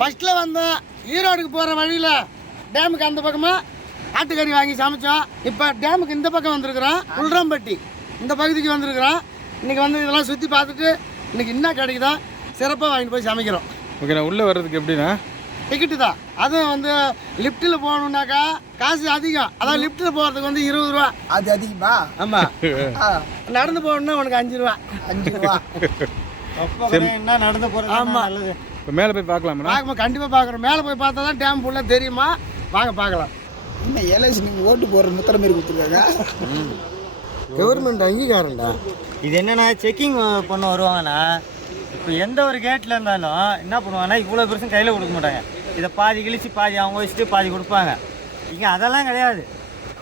ஃபஸ்ட்டில் வந்தோம் ஈரோடுக்கு போகிற வழியில் டேமுக்கு அந்த பக்கமாக ஆட்டுக்கறி வாங்கி சமைச்சோம். இப்போ டேமுக்கு இந்த பக்கம் வந்திருக்கிறோம், உள்றம்பட்டி இந்த பகுதிக்கு வந்திருக்கிறோம். இன்றைக்கி வந்து இதெல்லாம் சுற்றி பார்த்துட்டு இன்றைக்கி என்ன கிடைக்குதோ சிறப்பாக வாங்கிட்டு போய் சமைக்கிறோம். ஓகே, நான் உள்ளே வர்றதுக்கு எப்படின்னா டிக்கெட்டு தான். அதுவும் வந்து லிஃப்ட்டில் போகணுன்னாக்கா காசு அதிகம். அதான் லிஃப்ட்டில் போகிறதுக்கு வந்து 20 ரூபா. அது அதிகமா? ஆமாம். நடந்து போகணுன்னா உனக்கு 5 ரூபா. 5 ரூபா என்ன நடந்து போகிறது? ஆமாம். நல்லது. இப்போ மேலே போய் பார்க்கலாமா? பார்க்கணும், கண்டிப்பாக பார்க்குறோம். மேலே போய் பார்த்தா தான் டேம் ஃபுல்லாக தெரியுமா. வாங்க பார்க்கலாம். இன்னும் எல்ஐசி நீங்கள் ஓட்டு போடுற முத்திர மாரி கொடுத்துருக்காங்க. கவர்மெண்ட் அங்கீகாரம்டா. இது என்னென்னா செக்கிங் பண்ண வருவாங்கண்ணா. இப்போ எந்த ஒரு கேட்டில் இருந்தாலும் என்ன பண்ணுவாங்கன்னா இவ்வளோ பெருசும் கையில் கொடுக்க மாட்டாங்க. இதை பாதி கிழிச்சு பாதி அவங்க வச்சுட்டு பாதி கொடுப்பாங்க. இங்கே அதெல்லாம் கிடையாது.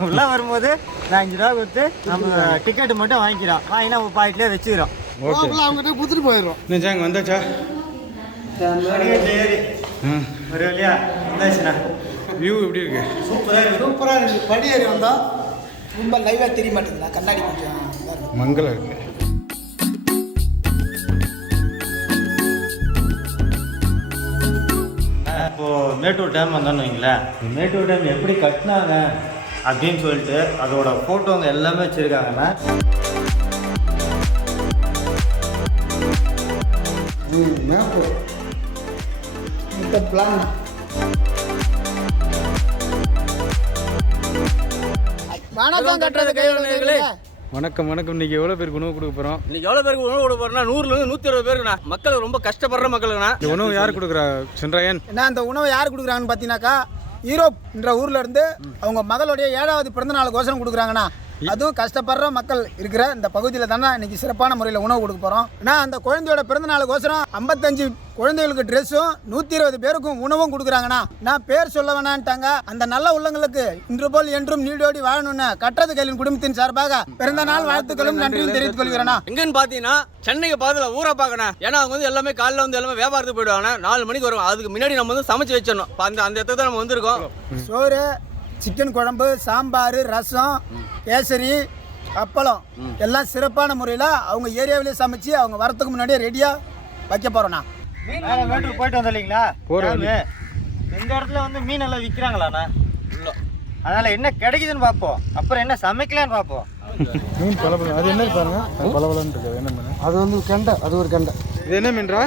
உள்ளே வரும்போது நான் 5 ரூபா கொடுத்து நம்ம டிக்கெட்டு மட்டும் வாங்கிக்கிறோம். வாங்கி நம்ம பாக்கெட்லேயே வச்சுக்கிறோம். அவங்ககிட்ட கொடுத்துட்டு போயிடுறோம். நினைச்சாங்க வந்தாச்சா? சரி ஒரு வழியா வந்தாச்சுண்ணா. வியூ எப்படி இருக்கு? சூப்பராக இருக்குது. படி ஏறி வந்தோம். ரொம்ப லைவாக தெரிய மாட்டேங்குதா? கண்ணாடி கொஞ்சம் மங்களம் இருக்கு. இப்போது மேட்டூர் டேம் வந்தோன்னு வைங்களேன். மேட்டூர் டேம் எப்படி கட்டினாங்க அப்படின்னு சொல்லிட்டு அதோட ஃபோட்டோங்க எல்லாமே வச்சுருக்காங்கண்ணா. மேப்பு இந்த பிளான் வணக்கம் கட்டுறது கைவிடுங்களே. வணக்கம் வணக்கம். இன்னைக்கு எவ்வளோ பேருக்கு உணவு கொடுக்க போகிறோம்? இன்னைக்கு எவ்வளோ பேருக்கு உணவு கொடுக்க போறோம்னா 100லேருந்து 120 பேருக்குண்ணா. மக்கள் ரொம்ப கஷ்டப்படுற மக்களுக்குண்ணா. இந்த உணவு யார் கொடுக்குறா சென்றாயன்? ஏன்னா அந்த உணவை யார் கொடுக்குறாங்கன்னு பார்த்தீங்கன்னாக்கா யூரோப் என்ற ஊர்ல இருந்து அவங்க மகளுடைய 7வது பிறந்த நாளுக்கோசரம் கொடுக்குறாங்கண்ணா. அதுவும் கஷ்டப்படுற மக்கள் இருக்கிற இந்த பகுதியில் தானே இன்னைக்கு சிறப்பான முறையில் உணவு கொடுக்க போகிறோம். ஏன்னா அந்த குழந்தையோட பிறந்த நாளுக்கோசரம் 55 குழந்தைகளுக்கு ட்ரெஸ்ஸும் 120 பேருக்கும் உணவும் கொடுக்குறாங்கண்ணா. நான் பேர் சொல்ல வேணான்ட்டாங்க. அந்த நல்ல உள்ளங்களுக்கு இன்று போல் என்றும் நீடோடி வாழணும்னு கட்டுறது கையின் குடும்பத்தின் சார்பாக பிறந்த நாள் வாழ்த்துக்களும் நன்றியும் தெரிவித்துக் கொள்கிறேன்னா. எங்கன்னு பார்த்தீங்கன்னா சென்னைக்கு பக்கத்தில் ஊரை பார்க்கணும். ஏன்னா அவங்க வந்து எல்லாமே காலைல வந்து எல்லாமே வியாபாரத்துக்கு போயிடுவாங்க. 4 மணிக்கு வருவாங்க. அதுக்கு முன்னாடி நம்ம வந்து சமைச்சு வச்சிடணும். அந்த இடத்துக்கு தான் நம்ம வந்திருக்கோம். சோறு, சிக்கன் குழம்பு, சாம்பார், ரசம், கேசரி, அப்பளம் எல்லாம் சிறப்பான முறையில் அவங்க ஏரியாவிலே சமைச்சு அவங்க வரத்துக்கு முன்னாடியே ரெடியாக வைக்க போகிறோண்ணா. மேட்டூர் போயிட்டு வந்தோம் இல்லைங்களா? போகிறோம். இந்த இடத்துல வந்து மீன் எல்லாம் விற்கிறாங்களாண்ணா. அதனால் என்ன கிடைக்குதுன்னு பார்ப்போம், அப்புறம் என்ன சமைக்கலான்னு பார்ப்போம். மீன் பலபலம். அது என்ன பாருங்க, பலபலன்னு இருக்கு. என்ன மீன்? அது வந்து கெண்டை. அது ஒரு கெண்டை. இது என்ன மீன்ரா?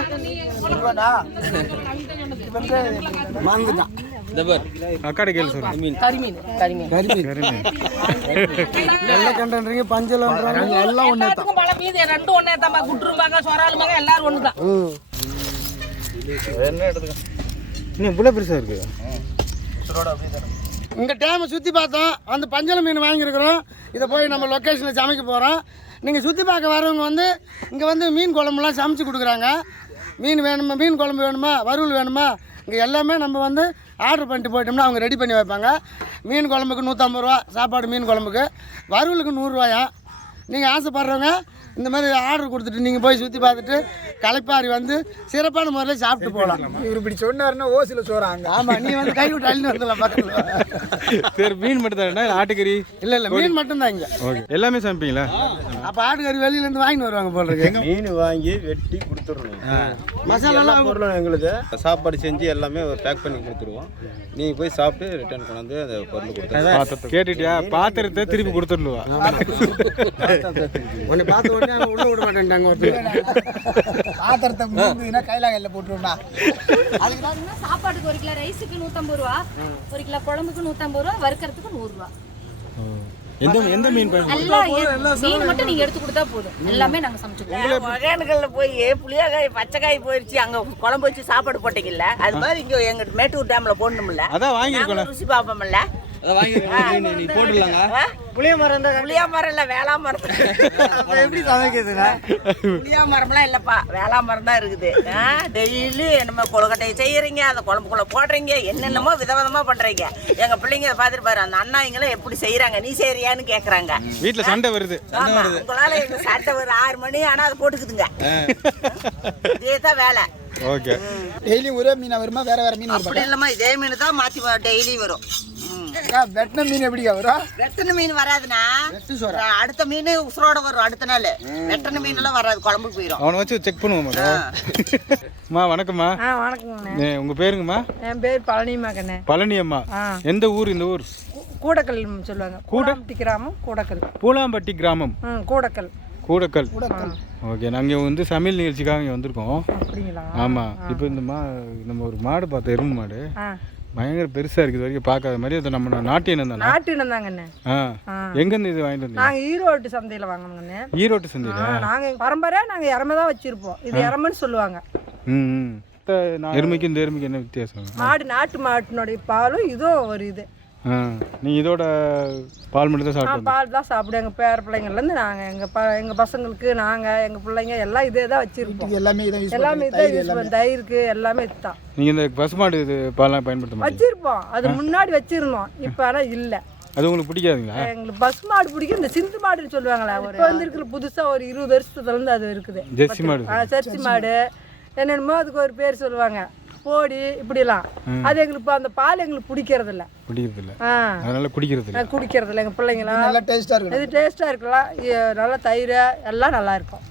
மறந்துட்டான். அக்காடி கேள்வி சொல்லுங்க. கரிமீன் நல்ல கண்டன்றீங்க, பஞ்சலன்றாங்க. எல்லாம் ஒன்றே தான். பல மீன் ரெண்டும் ஒன்றே தான். குட்டுரும்பாங்க, சொராலுமாங்க, எல்லாரும் ஒன்று தான். என்ன எடுத்துக்க இன்னும் இவ்வளோ பெருசாக இருக்கு. இங்கே டேமை சுற்றி பார்த்தோம். அந்த பஞ்சல மீன் வாங்கியிருக்கிறோம். இதை போய் நம்ம லொக்கேஷனில் சமைக்க போகிறோம். நீங்கள் சுற்றி பார்க்க வரவங்க வந்து இங்கே வந்து மீன் குழம்புலாம் சமைச்சு கொடுக்குறாங்க. மீன் வேணுமா, மீன் குழம்பு வேணுமா, வறுவல் வேணுமா, இங்கே எல்லாமே நம்ம வந்து ஆர்டர் பண்ணிட்டு போயிட்டோம்னா அவங்க ரெடி பண்ணி வைப்பாங்க. மீன் குழம்புக்கு 150 ரூபா சாப்பாடு, மீன் குழம்புக்கு. வறுவலுக்கு 100 ரூபாயா. நீங்கள் ஆசைப்படுறவங்க இந்த மாதிரி ஆர்டர் கொடுத்துட்டு நீங்கள் போய் சுற்றி பார்த்துட்டு களைப்பாரி வந்து சிறப்பான முறையில் சாப்பிட்டு போகலாம். இவர் இப்படி சொன்னாருன்னா ஓசியில் சோறாங்க. ஆமாம், நீ வந்து கை விட்டு அள்ளி வந்துடலாம் பக்கத்தில். சரி, மீன் மட்டும் தான் ஆட்டுக்கறி? இல்லை மீன் மட்டும்தான் இங்கே. ஓகே, எல்லாமே சமைப்பீங்களா? அப்போ ஆட்டுக்கறி வெளியிலேருந்து வாங்கிட்டு வருவாங்க போல இருக்கு. மீன் வாங்கி வெட்டி கொடுத்துடணும். மசாலாலாம் பொருளும் எங்களுக்கு சாப்பாடு செஞ்சு எல்லாமே பேக் பண்ணி கொடுத்துருவோம். நீங்கள் போய் சாப்பிட்டு ரிட்டர்ன் கொண்டாந்து அந்த பொருள் கொடுத்துருவோம். கேட்டுட்டியா? பாத்திரத்தை திருப்பி கொடுத்துடலுவா. உன்னை பார்த்த உடனே உள்ள விட மாட்டேன்ட்டாங்க ஒருத்தர். பாத்திரத்தை முடிஞ்சுன்னா கைலாகையில் போட்டுருவோம்னா. அதுக்கு சாப்பாட்டுக்கு 1 கிலோ ரைஸுக்கு 150 ரூபா, 1 கிலோ குழம்புக்கு 150 ரூபா, வறுக்கிறதுக்கு 100 ரூபா. எந்த மீன் மீன் மட்டும் நீங்க எடுத்து கொடுத்தா போதும். எல்லாமே நாங்க சமைச்சுக்குவோம். ஒகேனக்கல்ல போய் புளியகாய் பச்சைக்காய் போயிடுச்சு, அங்க குழம்பு வச்சு சாப்பாடு போட்டீங்கல்ல, அது மாதிரி இங்க எங்க மேட்டூர் டேம்ல போடணும்ல. அதான் வாங்கிருக்கோம். ருசி பாப்போம்ல. நீ போட்டுடலாங்க. புளிய மரம் தான். புளியா மரம் இல்ல, வேளா மரம். எப்படி சமைக்கிறதுண்ணா? புளியா மரம்லாம் இல்லப்பா, வேளா மரம் தான் இருக்குது. டெய்லி நம்ம கொழுக்கட்டையை செய்யறீங்க, அந்த குழம்புக்குள்ள போடுறீங்க, என்னென்னமோ விதவிதமா பண்றீங்க. எங்க பிள்ளைங்க அதை பார்த்துட்டு பாரு, அந்த அண்ணா இங்கெல்லாம் எப்படி செய்யறாங்க, நீ செய்யறியான்னு கேக்குறாங்க. வீட்டுல சண்டை வருது. ஆமா, உங்களால எங்க சட்டை ஒரு 6 மணி ஆனா அதை போட்டுக்குதுங்க. இதேதான் வேலை. ஓகே. டெய்லியும் ஒரே மீன் வருமா, வேற வேற மீன் அப்படி இல்லம்மா, இதே மீன் தான் மாத்தி டெய்லி வரும். வெட்டின மீன் எப்படிக்கா வரும்? வெட்டின மீன் வராதுண்ணா. அடுத்த மீன் உசுரோட வரும் அடுத்த நாள். வெட்டின மீன் எல்லாம் வராது, குழம்புக்கு போயிடும். அவனை வச்சு செக் பண்ணுவோம்மா. அம்மா வணக்கம்மா. வணக்கங்கண்ணே. உங்க பேருங்கம்மா? என் பேர் பழனியம்மா கண்ணே. பழனி அம்மா. எந்த ஊர் இந்த ஊர்? கூடக்கல் சொல்லுவாங்க. கூடப்பட்டி கிராமம் கூடக்கல். பூலாம்பட்டி கிராமம். கூடக்கல். கூடக்கல். ஓகே, நாங்கள் வந்து சமையல் நிகழ்ச்சிக்காக இங்கே வந்திருக்கோம். அப்படிங்களா? ஆமாம். இப்போ இந்த நம்ம ஒரு மாடு பார்த்தோம், எருமை மாடு. பயங்கர பெருசாக இருக்குது, வரைக்கும் பார்க்காத மாதிரி. அது நம்ம நாட்டு இனம் தானே? நாட்டு இனம் தாங்கண்ணே. எங்கேருந்து இது வாங்கிட்டு வந்தீங்க? நாங்கள் ஈரோடு சந்தையில் வாங்கணுங்கண்ணே. ஈரோட்டு சந்தையில்? நாங்கள் பரம்பரை நாங்கள் இறமை தான் வச்சுருப்போம். இது இறமைன்னு சொல்லுவாங்க. எருமைக்கு இந்த எருமைக்கு என்ன வித்தியாசம்? மாடு நாட்டு மாட்டினுடைய பாலும் இதுவும் ஒரு இது. நீங்கள் இதோட பால் மட்டும் தான் சாப்பிடுவோம்? பால் தான் சாப்பிடுவோம். எங்கள் பேர பிள்ளைங்கள்லேருந்து நாங்கள் எங்கள் பசங்களுக்கு நாங்கள் எங்கள் பிள்ளைங்க எல்லாம் இதே தான் வச்சுருப்போம். எல்லாமே இதான் யூஸ் எல்லாமே இதான் யூஸ் பண்ணுவோம். தயிருக்கு எல்லாமே இதுதான். நீங்கள் இந்த பசுமாடு இது பால்லாம் பயன்படுத்த மாட்டீங்க? வச்சுருப்போம். அது முன்னாடி வச்சுருந்தோம், இப்போ ஆனால் இல்லை. அது உங்களுக்கு பிடிக்காதுங்களா? எங்களுக்கு பஸ் மாடு பிடிக்கும். இந்த சிந்து மாடுன்னு சொல்லுவாங்களா, இப்போ வந்துருக்குற புதுசாக ஒரு 20 வருஷத்துலேருந்து அது இருக்குது. ஜெர்சி மாடு. ஜெர்சி மாடு என்னென்னமோ அதுக்கு ஒரு பேர் சொல்லுவாங்க, போடி இப்படிலாம். அது எங்களுக்கு இப்போ அந்த பால் எங்களுக்கு பிடிக்கிறது இல்லை. அதனால குடிக்கிறது இல்லை எங்கள் பிள்ளைங்களாம். நல்லா டேஸ்ட்டாக இருக்கும். இது டேஸ்ட்டாக இருக்கலாம். நல்லா தயிர் எல்லாம் நல்லா இருக்கும்.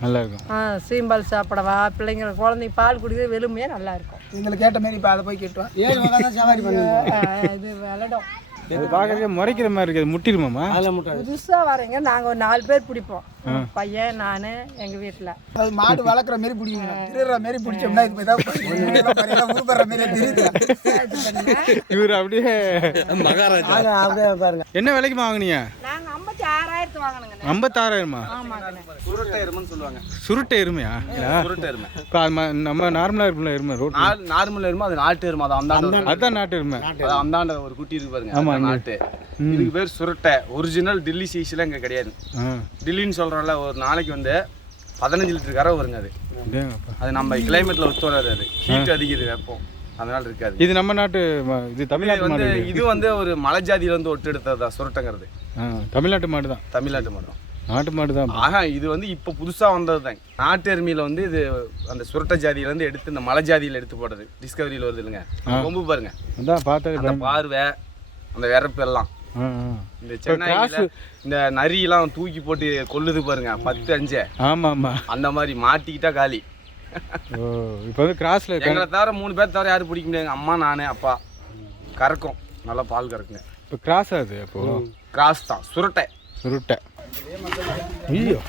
சீம்பால் சாப்பிடவா பிள்ளைங்களுக்கு குழந்தைங்க பால் குடிக்கிறது வெறுமையாக நல்லா இருக்கும். எங்களுக்கு கேட்ட மாதிரி இப்போ அதை போய் கேட்டுவோம். 7 வகை தான் சவாரி பண்ணுவோம். இது விளையாடும். இது பார்க்கறதுக்கு முறைக்கிற மாதிரி இருக்குது. முட்டிடுமாம்மா? புதுசாக வரீங்க. நாங்கள் ஒரு 4 பேர் பிடிப்போம். பையன் நான் எங்கள் வீட்டில். அது மாடு வளர்க்குற மாரி பிடிக்குங்க. திருடுற மாரி பிடிச்சோம்னா இது ஏதாவது ஊர்படுற மாரியே தெரியுது. இவர் அப்படியே மகாராஜா அப்படியே பாருங்க. என்ன விலைக்கு வாங்குனீங்க? நாங்கள் 56,000 வாங்கினோங்க. 56,000மா? சுருட்டை எருமைன்னு சொல்லுவாங்க. சுருட்டை எருமையா? சுருட்டை எருமை. இப்போ நம்ம நார்மலாக இருக்குல்ல எருமை, ரோட் நார்மல் எருமை, அது நாட்டு எருமை. அதான் நாட்டு எருமை. அந்தாண்ட ஒரு குட்டி இருக்கு பாருங்க, நாட்டு. இதுக்கு பேர் சுருட்டை. ஒரிஜினல் டில்லி சைஸ்ல இங்க கிடையாது. டில்லின்னு சொல்றோம்ல, ஒரு நாளைக்கு வந்து 15 லிட்டர் கரை வருங்க. அது நம்ம கிளைமேட்ல ஒத்து வராது. அது ஹீட் அடிக்குது, வெப்பம், அதனால இருக்காது. இது நம்ம நாட்டு, இது தமிழ்நாட்டு மாடு. இது வந்து ஒரு மலை ஜாதியில வந்து ஒட்டு எடுத்ததா சுருட்டைங்கிறது. தமிழ்நாட்டு மாடு தான். தமிழ்நாட்டு மாடு, நாட்டு மாடு தான். ஆஹா, இது வந்து இப்போ புதுசாக வந்தது தான். நாட்டு எருமையில் வந்து இது அந்த சுருட்டை ஜாதியிலேருந்து எடுத்து இந்த மலை ஜாதியில் எடுத்து போடுறது. டிஸ்கவரியில் வருது இல்லைங்க, கொம்பு பாருங்க. அதான் பார்த்தது. அந்த பார்வை, அந்த விறப்பு எல்லாம். இந்த சென்னை இந்த நரியெல்லாம் தூக்கி போட்டு கொல்லுது பாருங்க, 10-5. ஆமாம் ஆமாம், அந்த மாதிரி மாட்டிக்கிட்டா காலி. இப்போ வந்து கிராஸில் எங்களை தவிர 3 பேர் தவிர யாரும் பிடிக்க முடியாதுங்க. அம்மா, நான், அப்பா. கறக்கும், நல்லா பால் கறக்குங்க. இப்போ கிராஸ் ஆகுது. அப்போது கிராஸ் தான், சுருட்டை. சுருட்டை. ஐயோ,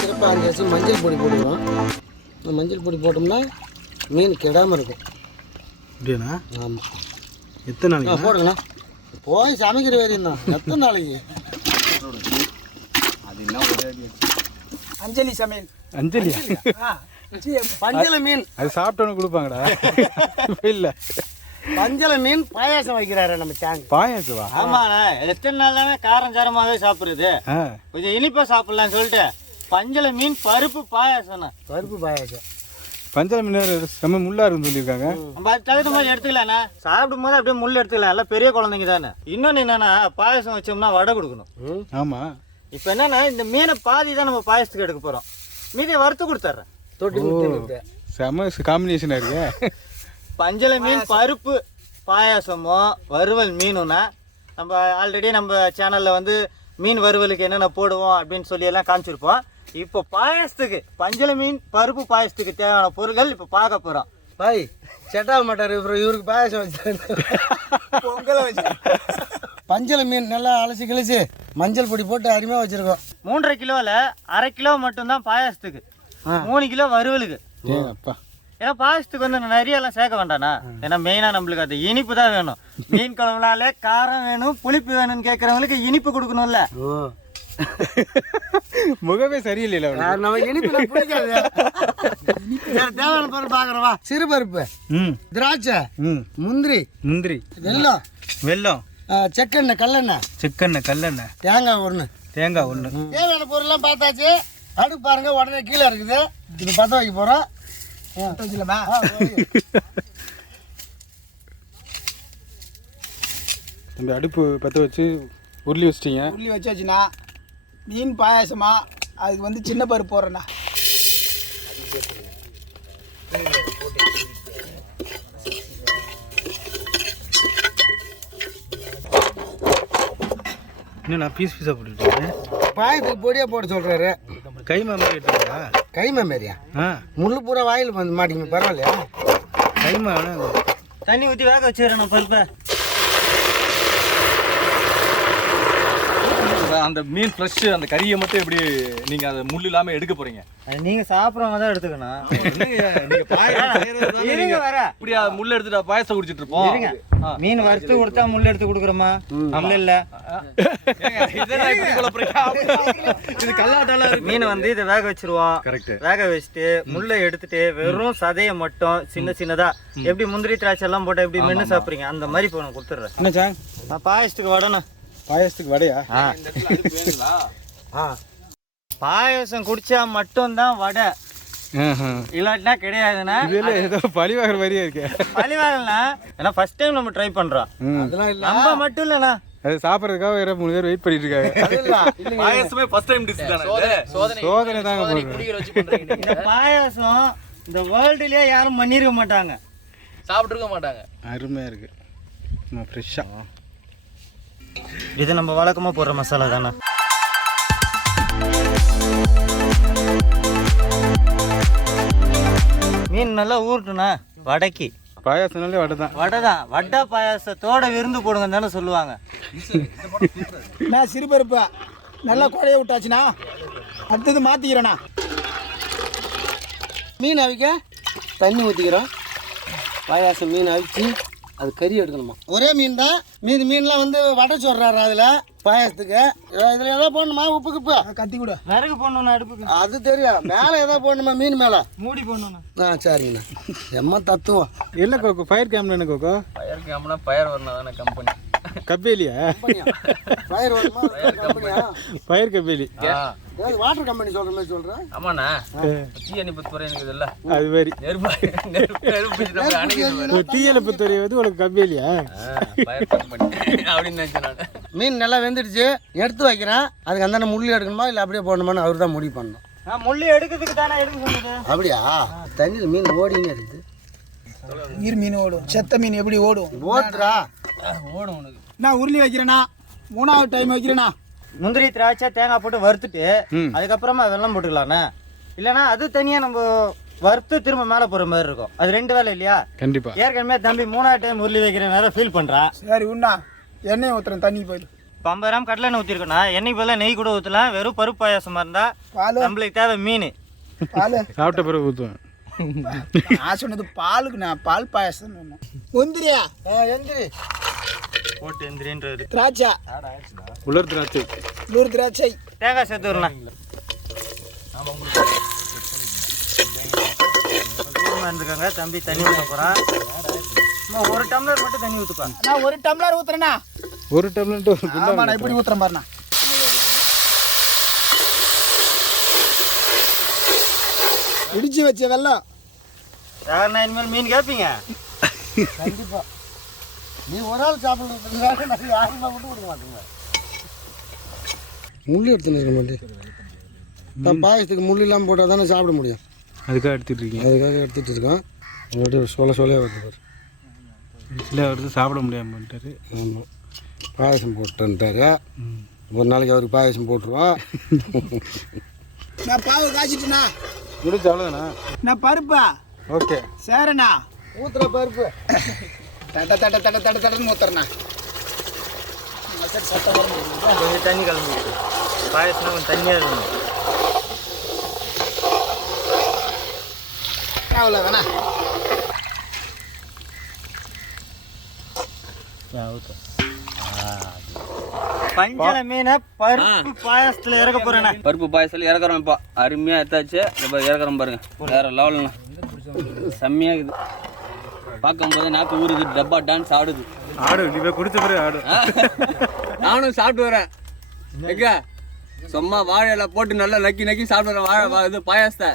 சிறப்பாக 5 வருஷம் மஞ்சள் பொடி போடுவோம். இந்த மஞ்சள் பொடி போட்டோம்னா மீன் கெடாமல் இருக்கும். அப்படியாண்ணா? ஆமாம். எத்தனை நாளைக்கு போடுங்கண்ணா? போய் சமைக்கிற வரையும் தான். எத்தனை நாளைக்கு? அது என்ன அஞ்சலி சமையல். அஞ்சலியா? பஞ்சல மீன் அது சாப்பிட்டோன்னு கொடுப்பாங்கடா. இல்லை, பஞ்சல மீன் பாயாசம் வைக்கிறாரு நம்ம சேங்க. பாயாசவா? ஆமாண்ணா. எத்தனை நாள் தானே காரம் சாரமாகவே சாப்பிட்றது, கொஞ்சம் இனிப்பாக சாப்பிட்லான்னு சொல்லிட்டு பஞ்சல மீன் பருப்பு பாயாசம்ண்ணா. பருப்பு பாயாசம். பஞ்சல மீன் செம்ம முள்ளா இருக்குன்னு சொல்லியிருக்காங்க. நம்ம அது தகுந்த மாதிரி எடுத்துக்கலாண்ணா. சாப்பிடும் போது அப்படியே முள் எடுத்துக்கலாம், எல்லாம் பெரிய குழந்தைங்க தானே. இன்னொன்று என்னன்னா, பாயாசம் வச்சோம்னா வடை கொடுக்கணும். ஆமாம். இப்போ என்னன்னா, இந்த மீனை பாதி தான் நம்ம பாயசத்துக்கு எடுக்க போகிறோம், மீதியை வறுத்து கொடுத்துட்றேன். தொட்டு செம்ம காம்பினேஷனாக இருக்கு. பஞ்சல மீன் பருப்பு பாயாசமோ வறுவல் மீனுன்னா, நம்ம ஆல்ரெடி நம்ம சேனலில் வந்து மீன் வறுவலுக்கு என்னென்ன போடுவோம் அப்படின்னு சொல்லி எல்லாம் காமிச்சிருப்போம். இப்போ பாயாசத்துக்கு பஞ்சல மீன் பருப்பு பாயாசத்துக்கு தேவையான பொருட்கள் இப்போ பார்க்க போகிறோம். பாய் செட் ஆக மாட்டார் இவருக்கு பாயாசம் வச்சு. பொங்கலை வச்சு பஞ்சல மீன் நல்லா அலசி கிழிச்சு மஞ்சள் பொடி போட்டு அருமையாக வச்சுருக்கோம். 3.5 கிலோவில் 1/2 கிலோ மட்டும்தான் பாயாசத்துக்கு, 3 கிலோ வறுவலுக்கு. அப்பா, ஏன்னா பாயசத்துக்கு வந்து நிறைய எல்லாம் சேர்க்க வேண்டாண்ணா. ஏன்னா மெயினாக நம்மளுக்கு அது இனிப்பு தான் வேணும். மீன் குழம்புனாலே காரம் வேணும், புளிப்பு வேணும்னு கேட்குறவங்களுக்கு இனிப்பு கொடுக்கணும்ல. முகமே சரியில்லை. நம்ம இனிப்பு பிடிக்காது. தேவையான பொருள் பார்க்குறவா: சிறுபருப்பு, திராட்சை, முந்திரி, வெல்லம், செக்கெண்ணெய், கல்லெண்ணெய், கல்லெண்ணெய், தேங்காய் 1. தேங்காய் 1. தேவையான பொருள்லாம் பார்த்தாச்சு. அடுப்பு பாருங்க உடனே கீழே இருக்குது. இது பற்ற வைக்க போகிறோம். வச்சுக்கலாமா? தம்பி அடுப்பு பற்ற வச்சு உருளி வச்சிட்டிங்க. உருளி வச்சாச்சுண்ணா. மீன் பாயாசமா அதுக்கு வந்து சின்ன பருப்பு போடுறேண்ணா. இன்னும் நான் பீஸாக போட்டுருக்கேன். பாயத்துக்கு பொடியாக போட சொல்கிறாரு. கைமா மாதிரி எடுத்துக்கா. கைமா மாரியா? முள்ளு பூரா வாயில் வந்து மாட்டிங்க. பரவாயில்லையா? கைமா தண்ணி ஊற்றி வேக வச்சுக்கிறேன் நான் பருப்பை. அந்த மீன் ஃப்ரெஷ் அந்த கறியை மட்டும் எப்படி நீங்க அதை முள் இல்லாம எடுக்க போறீங்க? நீங்க சாப்பிட்றவங்க தான் எடுத்துக்கணும். இப்படி முள் எடுத்துட்டு பாயசம் குடிச்சிட்டு இருப்போம். மீன் வறுத்து கொடுத்தா முள் எடுத்து கொடுக்குறோமா? முள் இல்ல. இது கல்லாட்டால மீன் வந்து இதை வேக வச்சிருவோம். கரெக்ட். வேக வச்சுட்டு முள்ளை எடுத்துட்டு வெறும் சதையை மட்டும் சின்ன சின்னதா எப்படி முந்திரி திராட்சை எல்லாம் போட்டா எப்படி மென்னு சாப்பிட்றீங்க அந்த மாதிரி இப்போ நான் கொடுத்துட்றேன். என்ன சாங்? நான் பாயசத்துக்கு வடணும். பாயசத்துக்கு வடையா? பாயசம் குடிச்சா மட்டும்தான் வடை, இல்லாட்டினா கிடையாதுண்ணா. இதுல ஏதோ பழிவாகிற மாதிரியே இருக்கு. பழிவாகலண்ணா, ஏன்னா ஃபர்ஸ்ட் டைம் நம்ம ட்ரை பண்றோம். அதெல்லாம் இல்லை. நம்ம மட்டும் இல்லைண்ணா, அது சாப்பிட்றதுக்காக வேற 3 பேர் வெயிட் பண்ணிட்டு இருக்காங்க. பாயசமே ஃபர்ஸ்ட் டைம் டிஷ் தானே. சோதனை தாங்க போடுறேன். இந்த பாயாசம் இந்த வேர்ல்டுலயே யாரும் பண்ணிருக்க மாட்டாங்க, சாப்பிட்டுருக்க மாட்டாங்க. அருமையா இருக்கு. ஃப்ரெஷ்ஷாக இது நம்ம வழக்கமாக போடுற மசாலா தானே. மீன் நல்லா ஊறட்டுண்ணா. வடைக்கு பாயாசம்னாலே வடை தான். வடை தான். வடை பாயாசத்தோட விருந்து போடுங்க தானே சொல்லுவாங்க. நான் சிறுபருப்பா நல்லா குழைய விட்டாச்சுண்ணா. அடுத்தது மாற்றிக்கிறேண்ணா. மீன் அவிக்க தண்ணி ஊற்றிக்கிறோம். பாயாசம் மீன் அவிச்சு அது கறி எடுக்கணுமா? ஒரே மீன் தான். மீதி மீன்லாம் வந்து வடை சொல்கிறாரு அதில் பாயாசத்துக்கு. இதில் எதாவது போடணுமா? உப்பு கிப்பு கத்தி கூட விறகு போடணுண்ணா அடுப்புக்கு. அது தெரியும். மேலே எதாவது போடணுமா? மீன் மேலே மூடி போடணுண்ணா. சரிங்கண்ணா. எம்மா தத்துவம் இல்லை கோகோ. ஃபயர் கேம்ல என்ன கோகோ? ஃபயர் கேம்னா ஃபயர் வரணும் தானே கம்பெனி. கப்பேலியா? ஃபயர் வருமா? கம்பெனியா? ஃபயர் கப்பேலி. வாட்டர் கம்பெனி சொல்கிற மாதிரி சொல்கிறேன். ஆமாண்ணா. தீயணைப்புத்துறை எனக்கு இல்ல அது மாதிரி நெருப்பு தீயணைப்புத்துறை வந்து உனக்கு கப்பேலியா அப்படின்னு நினைச்சேன் நான். மீன் நல்லா வெந்துடுச்சு, எடுத்து வைக்கிறேன். அதுக்கு அந்த முள்ளி எடுக்கணுமா இல்லை அப்படியே போடணுமான்னு அவர் தான் முடிவு பண்ணணும். முள்ளு எடுக்கிறதுக்கு தானே எடுக்க சொன்னது. அப்படியா? தண்ணியில் மீன் ஓடினே இருக்குது. நீர் மீன் ஓடும். செத்த மீன் எப்படி ஓடும்? ஓட்டுறா ஓடும் உனக்கு. நான் உருளி வைக்கிறேண்ணா. 3வது டைம் வைக்கிறேண்ணா. முந்திரி திராட்சை தேங்காய் போட்டு வறுத்துட்டு அதுக்கப்புறமா வெல்லம் போட்டுக்கலாண்ணே. இல்லைன்னா அது தனியாக நம்ம வறுத்து திரும்ப மேலே போகிற மாதிரி இருக்கும். அது 2 வேலை இல்லையா? கண்டிப்பா. ஏற்கனவே தம்பி 3வது டைம் உருளி வைக்கிற நேரம் ஃபீல் பண்ணுறான். சரி உண்ணா. எண்ணெய் ஊற்றுறேன் தண்ணி போயிடும். 50 கிராம் கடலை எண்ணெய் ஊற்றிருக்கோண்ணா. எண்ணெய்க்கு பதிலாக நெய் கூட ஊற்றலாம். வெறும் பருப்பு பாயாசமாக இருந்தால் பால் நம்மளுக்கு தேவை மீன். பால் சாப்பிட்ட பிறகு ஊற்றுவேன். நான் சொன்னது பாலுக்குண்ணா. பால் பாயாசம். முந்திரியா? எந்திரி போட்டு எந்திரின்றது. திராட்சை உலர் திராட்சை. நூறு திராட்சை. தேங்காய் சேர்த்து வரணும். இருந்துக்கோங்க தம்பி. தண்ணி ஊற்ற போகிறான். 1 டம்ளர் மட்டும் தண்ணி ஊற்றுப்பா. நான் 1 டம்ளர் ஊற்றுறேண்ணா. 1 டம்ளர். ஆமாம், நான் இப்படி ஊற்றுறேன் பாருண்ணா. இடிச்சு வச்ச வெல்லம். யாருண்ணா இனிமேல் மீன் கேட்பீங்க? கண்டிப்பாக. நீ ஒரு ஆள் சாப்பிட்றதுக்காக நான் யாருமா மட்டும் கொடுக்க மாட்டேங்க. முள்ளு எடுத்துன்னு இருக்க மாட்டேன். பாயசத்துக்கு முள்ளு இல்லாமல் போட்டால் தானே சாப்பிட முடியும். அதுக்காக எடுத்துட்டு இருக்கீங்க? அதுக்காக எடுத்துகிட்டு இருக்கோம். அப்படியே சொல்ல வருது பாரு. இல்லை அவருக்கு சாப்பிட முடியாமட்டாரு. ஆமாம், பாயசம் போட்டுன்ட்டாரு. ஒரு நாளைக்கு அவருக்கு பாயசம் போட்டுருவோம். நான் பாவை காய்ச்சிட்டுண்ணா. முடிச்சு அவ்வளோதாண்ணா. நான் பருப்பா? ஓகே சரிண்ணா. ஊற்றுற பருப்பு தட்டன்னு ஊற்றுறேண்ணா. கொஞ்சம் தண்ணி கலந்து பாயசம் கொஞ்சம் தண்ணியாக இருக்கணும். அவ்வளோதாண்ணா. பஞ்சல மீனை பருப்பு பாயசத்தில் இறக்க போகிறேண்ணா. பருப்பு பாயசத்தில் இறக்குறோம். இப்போ அருமையாக எடுத்தாச்சு. இப்போ இறக்குறோம் பாருங்க. வேற லெவலுண்ணா. செம்மையாக இருக்குது. பார்க்கும்போது நாக்கு ஊறுது. டப்பா டான்ஸ் ஆடுது. ஆடு. நீ குடிச்ச பிறகு ஆடு. நானும் சாப்பிட்டு வரேன். எங்க சும்மா வாழையில போட்டு நல்லா நக்கி சாப்பிடுறோம். இது பாயாசத்தை,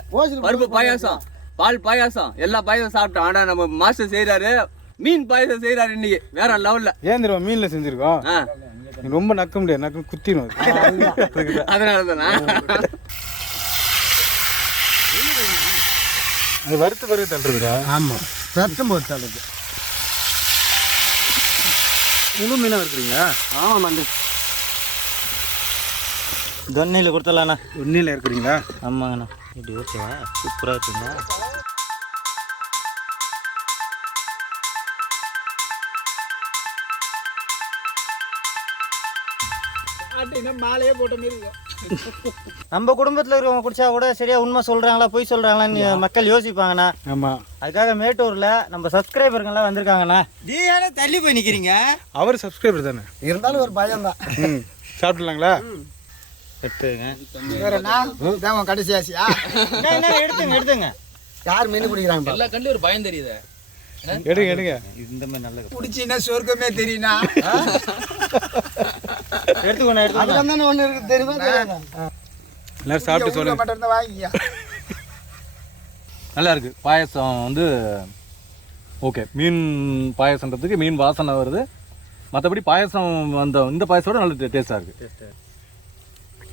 பருப்பு பாயாசம், பால் பாயாசம், எல்லா பாயாசம் சாப்பிட்டோம். ஆனா நம்ம மாஸ்டர் செய்யறாரு மீன் பாயாசம் செய்யறாரு இன்னைக்கு வேற லெவல்ல. ஏன் தெரியுமா மீன்ல செஞ்சிருக்கோம், ரொம்ப நக்க முடியாது, நக்க குத்திடும். அதனாலதானா அது வறுத்த பிறகு தள்ளுறதுடா. ஆமாம், ரத்தம் போட்டு தள்ளுது. முழு மீனாக இருக்கிறீங்க? ஆமாம் மண்டு தொன்னையில் கொடுத்துடலாண்ணா. உண்மையில் இருக்கிறீங்களா? ஆமாங்கண்ணா. இப்படி ஓகேவா? சூப்பராக இருக்குங்க. மாலையே போட்ட மாரி நம்ம குடும்பத்தில் இருக்கிறவங்க குடிச்சா கூட சரியா உண்மை சொல்றாங்களா பொய் சொல்றாங்களான்னு மக்கள் யோசிப்பாங்கண்ணா. ஆமாம், அதுக்காக மேட்டூர்ல நம்ம சப்ஸ்கிரைபருங்கெல்லாம் வந்திருக்காங்கண்ணா. நீ ஏன்னா தள்ளி போய் நிக்கிறீங்க? அவர் சப்ஸ்கிரைபர் தானே, இருந்தாலும் ஒரு பயம் தான். சாப்பிடலாங்களா? எடுத்துங்க. வேறண்ணா இதான் கடைசி ஆசையா? எடுத்துங்க. யார் மீன் குடிக்கிறாங்க? எல்லா கண்டு ஒரு பயம் தெரியுது. எடுங்க. இந்த மாதிரி நல்லது குடிச்சின்னா சொர்க்கமே தெரியும்னா. எடுத்துக்கோண்ணா. அதுல தானே ஒன்று இருக்கு, தெரியுமா? எல்லாரும் சாப்பிட்டு சொல்லுங்க. மட்டும் இருந்தா வாங்கிக்க. நல்லா இருக்குது பாயசம் வந்து. ஓகே, மீன் பாயசன்றதுக்கு மீன் வாசனை வருது. மற்றபடி பாயசம் இந்த பாயசத்தோட நல்ல டேஸ்ட்டாக இருக்குது.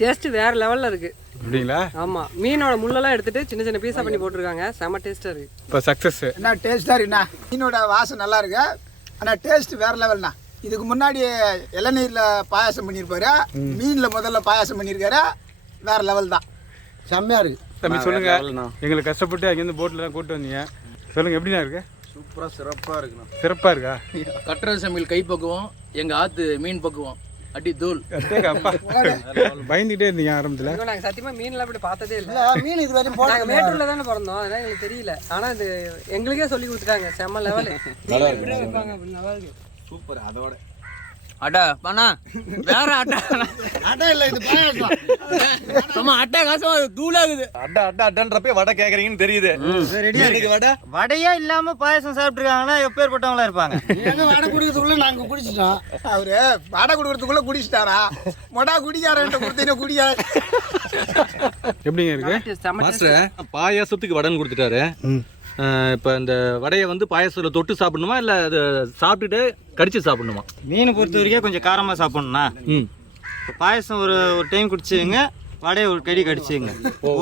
டேஸ்ட்டு வேறு லெவலில் இருக்குது. அப்படிங்களா? ஆமாம், மீனோட முள்ளெல்லாம் எடுத்துட்டு சின்ன சின்ன பீஸாக பண்ணி போட்டிருக்காங்க. செம்ம டேஸ்ட்டாக இருக்குது. இப்போ சக்ஸஸ் என்ன டேஸ்ட்டாக இருக்குண்ணா. மீனோட வாசம் நல்லா இருக்கு, ஆனால் டேஸ்ட் வேற லெவல்ண்ணா. இதுக்கு முன்னாடி இளநீரில் பாயாசம் பண்ணியிருப்பாரு, மீனில் முதல்ல பாயாசம் பண்ணியிருக்காரு. வேற லெவல் தான், செம்மையாக இருக்குது. தம்பி சொல்லுங்க, எங்களை கஷ்டப்பட்டு அங்கேருந்து போட்டில் தான் கூப்பிட்டு வந்தீங்க. சொல்லுங்க, எப்படிண்ணா இருக்கு? சூப்பராக சிறப்பாக இருக்குண்ணா. சிறப்பாக இருக்கா? கட்டுறது சமையல் கை பக்குவோம், எங்கள் ஆற்று மீன் பக்குவோம், அடி தூள். அப்பா பயந்துகிட்டே இருந்தீங்க ஆரம்பத்தில். நாங்கள் சத்தியமாக மீன்லாம் இப்படி பார்த்ததே இல்லை. மீன் இது வரையும் போட நாங்கள் மேட்டூரில் தானே பிறந்தோம், அதெல்லாம் எங்களுக்கு தெரியல. ஆனால் இது எங்களுக்கே சொல்லி கொடுத்துட்டாங்க. செம்ம லெவலு. வைப்பாங்க அப்படி நல்லா இருக்கு. சூப்பர். அதோட அட்டா பண்ணா வேற அட்டா அதான் இல்லை, இது பாயாசம். சும்மா அட்டா காசம் தூளாகுது. அட்டான்றப்ப வடை கேட்குறீங்கன்னு தெரியுது. வடையா இல்லாம பாயசம் சாப்பிட்டுருக்காங்கன்னா எப்பேற்பட்டவங்களா இருப்பாங்க. எங்க வடை குடிக்கிறதுக்குள்ள நாங்கள் குடிச்சிட்டோம். அவரு வடை கொடுக்கறதுக்குள்ள குடிச்சிட்டாரா? மொடா குடிக்காரன்ட்ட கொடுத்தீங்கன்னா குடிக்கார. எப்படிங்க இருக்கு மாஸ்டர்? பாயாசத்துக்கு வடைன்னு கொடுத்துட்டாரு. இப்போ இந்த வடையை வந்து பாயசத்தில் தொட்டு சாப்பிடணுமா இல்லை அதை சாப்பிட்டுட்டு கடிச்சு சாப்பிடணுமா? மீன் பொறுத்த வரைக்கும் கொஞ்சம் காரமாக சாப்பிடணும்ண்ணா. இப்போ பாயசம் ஒரு டைம் குடிச்சுங்க, வடையை ஒரு கடி கடிச்சுங்க.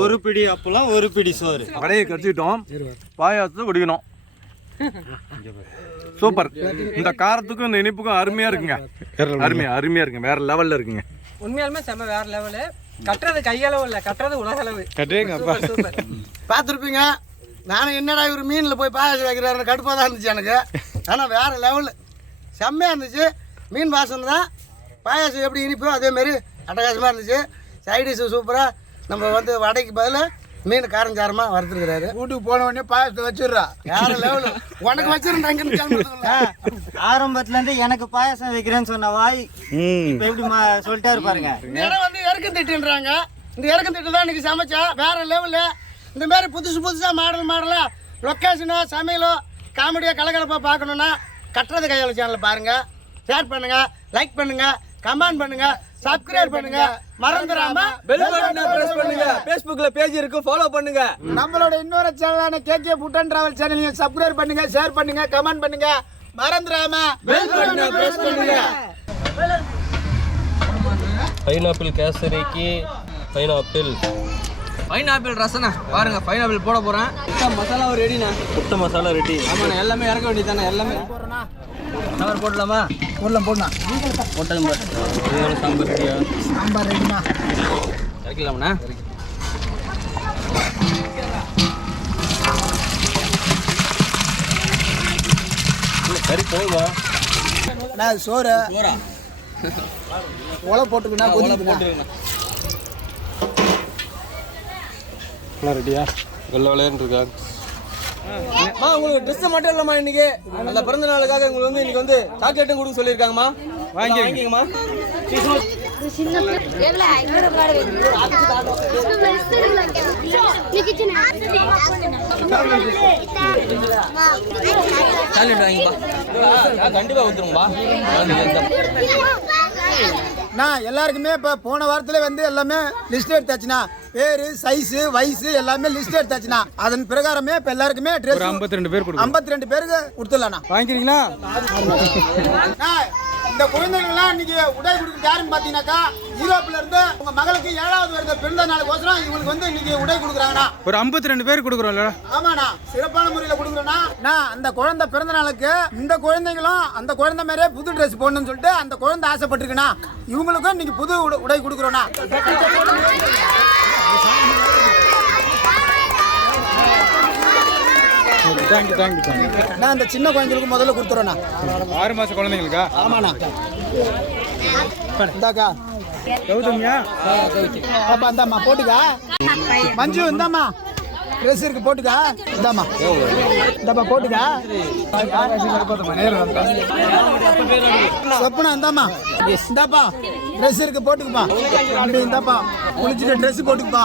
ஒரு பிடி அப்பளம், ஒரு பிடி சோறு. வடையை கடிச்சிட்டோம், பாயாசத்தை குடிக்கணும். சூப்பர். இந்த காரத்துக்கும் இந்த இனிப்புக்கும் அருமையாக இருக்குங்க. அருமையாக இருக்குங்க, வேற லெவலில் இருக்குங்க. உண்மையாலுமே செம்ம வேறு லெவலு. கட்டுறது கையளவு இல்லை, கட்டுறது உலகளவு. கட்டுறீங்கப்பா. சூப்பர். பார்த்துருப்பீங்க. நானும் என்னடா இவர் மீனில் போய் பாயாசம் வைக்கிறாரு கடுப்பாக தான் இருந்துச்சு எனக்கு. ஆனால் வேறு லெவலு செம்மையாக இருந்துச்சு. மீன் வாசனை தான். பாயாசம் எப்படி இனிப்போ அதேமாரி அட்டகாசமாக இருந்துச்சு. சைடிஷு சூப்பராக. நம்ம வந்து வடைக்கு பதில் மீன் காரஞ்சாரமாக வறுத்துருக்கிறாரு. வீட்டுக்கு போன உடனே பாயசத்தை வச்சிடுறா. வேறு லெவலு. உனக்கு வச்சிருந்தாங்க. ஆரம்பத்துலேருந்து எனக்கு பாயசம் வைக்கிறேன்னு சொன்ன வாய் இப்போ எப்படி சொல்லிட்டே இருப்பாருங்க. இந்த இடம் வந்து இறக்கம் திட்டுன்றாங்க. இந்த இறக்கம் திட்டு தான் இன்றைக்கி சமைச்சா வேறு லெவலு. இந்த மாதிரி புதுசாக மாடலாக லொக்கேஷனோ சமையலோ காமெடியாக கலகலப்பாக பார்க்கணுன்னா கட்டுறது கையாள சேனலை பாருங்கள். ஷேர் பண்ணுங்கள், லைக் பண்ணுங்கள், கமெண்ட் பண்ணுங்கள், சப்ஸ்கிரைப் பண்ணுங்கள். மறந்துடாம பெல் பட்டனை பிரஸ் பண்ணுங்க. Facebookல பேஜ் இருக்கு, ஃபாலோ பண்ணுங்க. நம்மளோட இன்னொரு சேனலான கேகே ஃபுட் அண்ட் டிராவல் சேனலையும் சப்ஸ்கிரைப் பண்ணுங்க, ஷேர் பண்ணுங்க, கமெண்ட் பண்ணுங்க. மறந்துடாம பெல் பட்டனை பிரஸ் பண்ணுங்க. பைனாப்பிள் கேசரிக்கு பைனாப்பிள் ரசனா பாருங்க. பைனாப்பிள் போட போறேன். மசாலா ரெடிண்ணா. முட்டை மசாலா ரெடி. ஆமாண்ணா, எல்லாமே இறக்க வேண்டியதானே. எல்லாமே சாம்பார் போடலாமா? போடலாம். போட்டது சாம்பார் ரெடியா? சாம்பார் ரெடிமா. இறக்கலாம்ண்ணா. சரி போதுமா? நான் சோறு போறா ஒலை போட்டுக்கணும். போட்டுருங்கண்ணா. ரெடியா? வெள்ளை விளையாண்டு இருக்கா? உங்களுக்கு ட்ரெஸ் மட்டும் இல்லம்மா, இன்னைக்கு அந்த பிறந்த நாளுக்காக உங்களுக்கு வந்து இன்னைக்கு வந்து சாக்லேட்டும் கொடுக்க சொல்லியிருக்காங்கம்மா. வாங்கிக்கங்கம்மா. சாக்லேட் வாங்கிப்பா. கண்டிப்பா ஊத்துருங்கப்பா. நான் எல்லாருக்குமே இப்போ போன வாரத்தில் வந்து எல்லாமே லிஸ்ட் எடுத்தாச்சுண்ணா. பேர், சைஸு, வயசு எல்லாமே லிஸ்ட் எடுத்தாச்சுண்ணா. அதன் பிரகாரமே இப்போ எல்லாருக்குமே ட்ரெஸ் 52 பேர் கொடுக்கும். 52 பேருக்கு கொடுத்துடலாண்ணா. வாங்கிக்கிறீங்களா? இந்த குழந்தைகள்லாம் இன்னைக்கு உடை கொடுக்குறது யாருன்னு பார்த்தீங்கன்னாக்கா, யூரோப்ல இருந்து உங்க மகளுக்கு 7வது வருட பிறந்த நாளுக்கோசரம் இவங்களுக்கு வந்து இன்னைக்கு உடை கொடுக்குறாங்கண்ணா. ஒரு 52 பேர் கொடுக்குறோம்ல? ஆமாண்ணா, சிறப்பான முறையில் கொடுக்குறோம்னா. அந்த குழந்தை பிறந்த நாளுக்கு இந்த குழந்தைகளும் அந்த குழந்தை மாதிரியே புது ட்ரெஸ் போடணும்னு சொல்லிட்டு அந்த குழந்தை ஆசைப்பட்டிருக்குண்ணா. இவங்களுக்கும் இன்னைக்கு புது உடை கொடுக்குறோண்ணா. தேங்க்யூ. நான் அந்த சின்ன குழந்தைகளுக்கு முதல்ல கொடுத்துறோண்ணா. 6 மாச குழந்தைங்களுக்கா? ஆமாண்ணா. இந்தாக்கா கௌதமியா? அப்பா இந்தாம்மா போட்டுக்கா. மஞ்சு இந்தாம்மா ட்ரெஸ் இருக்கு போட்டுக்கா. இந்தாம்மா போட்டுக்கா. சொப்பனா இந்தாம்மா இந்தாப்பா ட்ரெஸ் இருக்கு போட்டுக்குப்பா. அப்படி இந்தாப்பா குளிச்சுட்டு ட்ரெஸ் போட்டுக்குப்பா.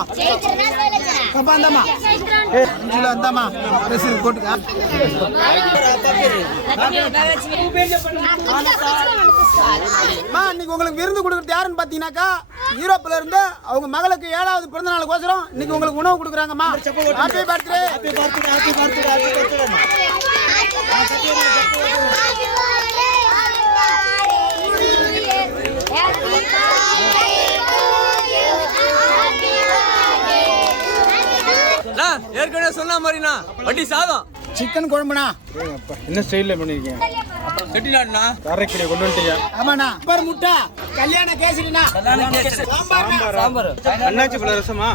அப்பா இந்தாம்மா இந்தாம்மா ட்ரெஸ் இருக்கு போட்டுக்கா. இன்னைக்கு உங்களுக்கு விருந்து கொடுக்குறது யாருன்னு பார்த்தீங்கன்னாக்கா, யூரோப்ல இருந்து அவங்க மகளுக்கு 7வது பிறந்த நாளுக்கோசரம் இன்னைக்கு உங்களுக்கு உணவு கொடுக்குறாங்கம்மா. Happy birthday. ஏற்கனவே சொன்ன மாதிரிண்ணா வட்டி சாதம் சிக்கன் குழம்புண்ணா. என்ன ஸ்டைலில் பண்ணிருக்கீங்க? செட்டிநாடுண்ணா. காரைக்குடியை கொண்டு வந்துட்டீங்க. ஆமாண்ணா. அப்புறம் முட்டை கல்யாண கேசரிண்ணா. சாம்பார். அண்ணாச்சி பழ ரசமா?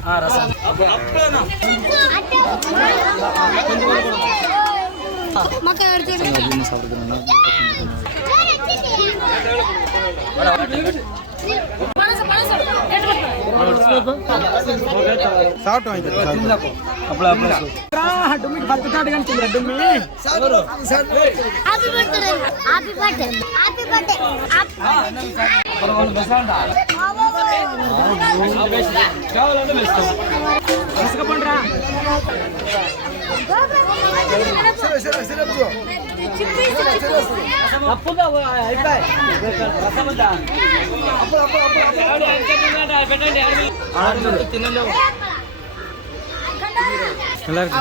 சாப்பிட்டு வாங்கிக்கிறேன். நல்லா இருக்கு.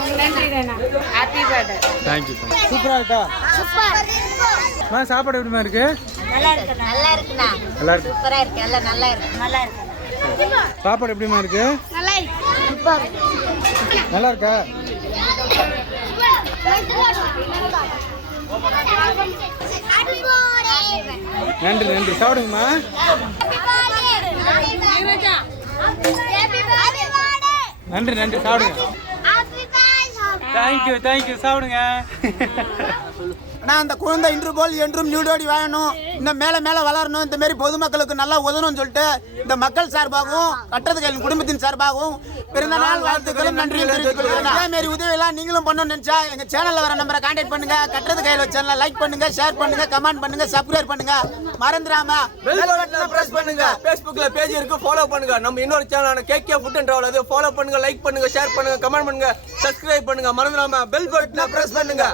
தேங்க்யூ. சூப்பரா இருக்கா? சாப்பாடு எப்படிமா இருக்கு? நல்லா இருக்குண்ணா. நல்லா இருக்கு. சூப்பரா இருக்கு. எல்லாம் நல்லா இருக்கு. சாப்பாடு எப்படிமா இருக்கு? நல்லா இருக்கு. சூப்பர். நல்லா இருக்கா? நன்றி. சாப்பிடுங்கம்மா. நன்றி. சாப்பிடுங்க. தேங்க்யூ. சாப்பிடுங்க. நான் அந்த குழந்தை இன்று போல் என்றும் நீடோடி வாழணும், இன்னும் மேலே வளரணும், இந்த மாதிரி பொதுமக்களுக்கு நல்லா உதவணும்னு சொல்லிட்டு இந்த மக்கள் சார்பாகவும் கட்டுறது கையில் குடும்பத்தின் சார்பாகவும் பிறந்த நாள் வாழ்த்துக்களும் நன்றியும் தெரிவித்துக் கொள்கிறேன். இதே மாதிரி உதவியெல்லாம் நீங்களும் பண்ணணும்னு நினைச்சா எங்க சேனல்ல வர நம்பரை கான்டாக்ட் பண்ணுங்க. கட்டுறது கையில் சேனலை லைக் பண்ணுங்க, ஷேர் பண்ணுங்க, கமெண்ட் பண்ணுங்க, சப்ஸ்கிரைப் பண்ணுங்க. மறந்துடாம பெல் பட்டனை பிரஸ் பண்ணுங்க. Facebookல பேஜ் இருக்கு, ஃபாலோ பண்ணுங்க. நம்ம இன்னொரு சேனலான கேகே ஃபுட் அண்ட் டிராவல், அதை ஃபாலோ பண்ணுங்க, லைக் பண்ணுங்க, ஷேர் பண்ணுங்க, கமெண்ட் பண்ணுங்க, சப்ஸ்கிரைப் பண்ணுங்க. மறந்துடாம பெல் பட்டனை பிரஸ் பண்ணுங்க.